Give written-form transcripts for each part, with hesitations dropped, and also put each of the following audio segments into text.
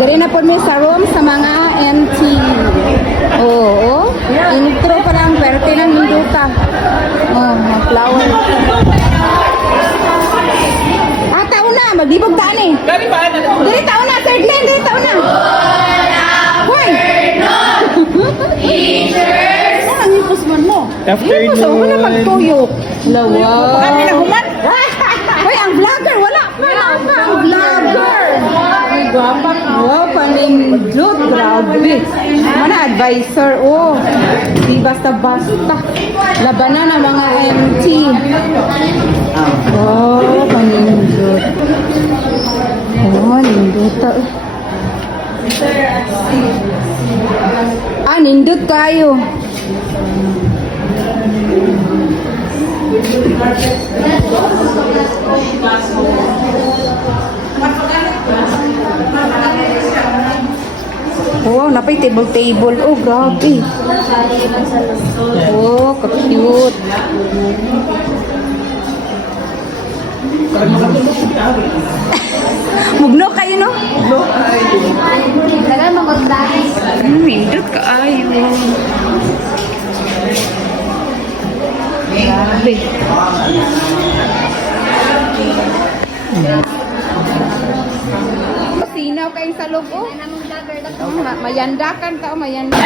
Dari na po mi sa room sa mga MT. Oo. Intro pa lang, pero pinang minduta. Oh, mga flower. Ah, tao na. Maglibog taan eh. Dari tao na, third lane. Dari tao na. Hoy! Ano ang ipos man mo? Afternoon. Ipos, ako na magtuyok. Lawa. Kami na human. Hoy, ang vlogger. Wala pa ang vlogger. Ay, guwapa. Wow, panindot. Grabe. Mana advisor. Oh, di basta-basta. Labanan ng mga MT. Oh, panindot. Oh, nindot. Ah, nindot tayo. Wow, napay table. Oh, grabe. Oh, ka-cute. Mugno kayo, no? Tagal mag-dance. Mindot ka ayo. Grabe. Sinaw kayo sa loob, oh. Mayandakan ka, mayandakan.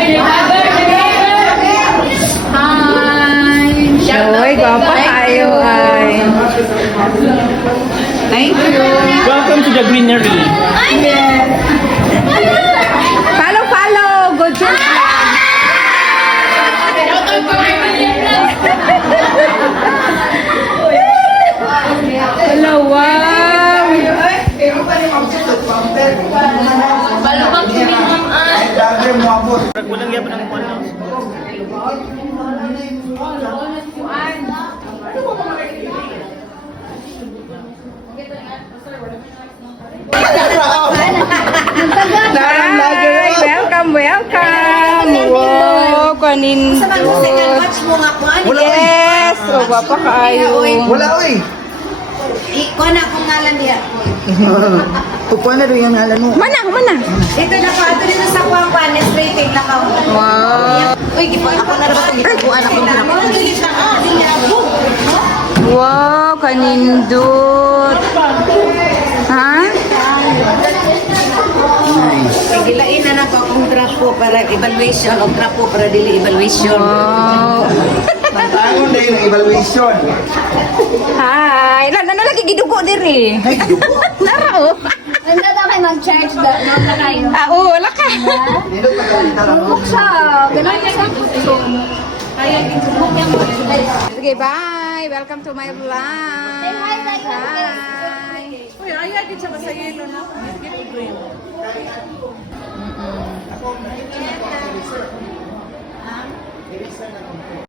Hi! Oy, gwapa kayo, ay. Thank you. Welcome to the greenery. Follow. Good job. Hello, wow. Balubag sini ma'am. Walang yaman ng kwano. Welcome. Wow, kanindot. Yes, o gwapa kaayo. Wala, oy. Ikaw na akong ngalan niya. Kukuha na rin yung ngalan mo. Mana. Ito na pa, ito dito sa kuwang panis rating na ka. Wow. Uy, ako na rin ito. Ikuha na akong Wow, kanindot. Ha? Gilain na na ko akong trapo para evaluation. Ang trapo para dili evaluation. Wow. Tangon na yung evaluation. Hi. Ano lagi gidugo diri? Ay, dugo. Nara oh. Nanda daw kayo mag-charge ba? Nanda kayo. Ah, oo, wala ka. Nilot na kalita lang. Buk siya. Ganun niya ka. Kaya buk niya mo. Sige, bye. Welcome to my vlog. Say hi tayo. Hi. Uy, ayaw din siya sa yelo na.